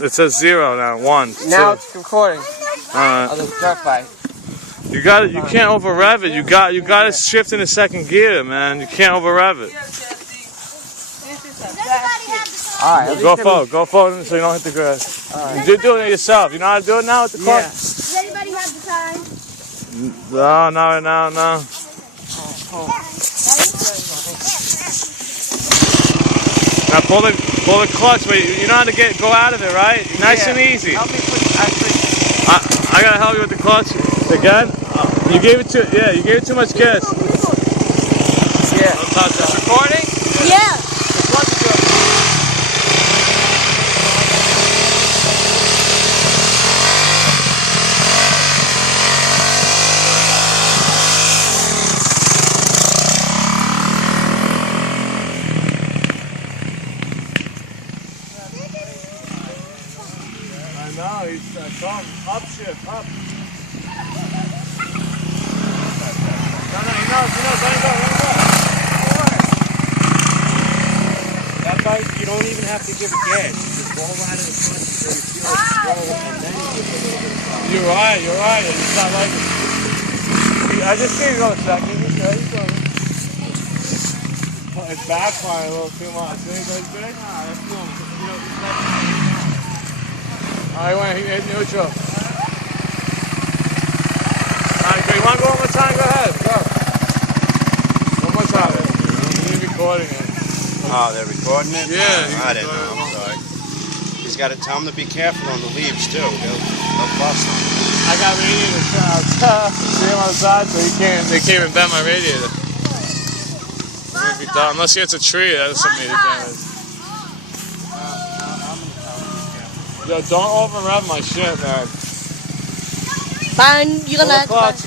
It says 0 now. 1, 2. Now it's recording. Alright. Of the dirt bike. You got it. You can't over rev it. You got to shift into second gear, man. You can't over rev it. Alright. Go forward so you don't hit the grass. Right. You're doing it yourself. You know how to do it now with the car? Yeah. Does anybody have the time? No. Now pull the clutch, but you know how to go out of it, right? Nice and easy. Help me put, I gotta help you with the clutch again. You gave it too much gas. Yeah. Don't touch that. Recording? Yeah. The clutch is good. No, he's going upshift, up. No, he knows, let him go. That bike, you don't even have to give it gas. You just roll out of the front until you feel it slow, and then you give it a little bit of power. You're right. It's not like it. I just see you go a second. He's good. It's backfiring a little too much. Think that's good? Nah, that's cool. You know, just let it Alright, he hit neutral. Alright, you want to go one more time? Go ahead. Go. One more time. You're recording it. Oh, they're recording it? Yeah. I didn't know. I'm sorry. He's got to tell them to be careful on the leaves, too. They'll bust on them. I got radiator shrouds. See him on the side, so they can't even bend my radiator. Unless he hits a tree, that's some major damage. Yo, don't over rev my shit, man. Fine, you're gonna. Clutch.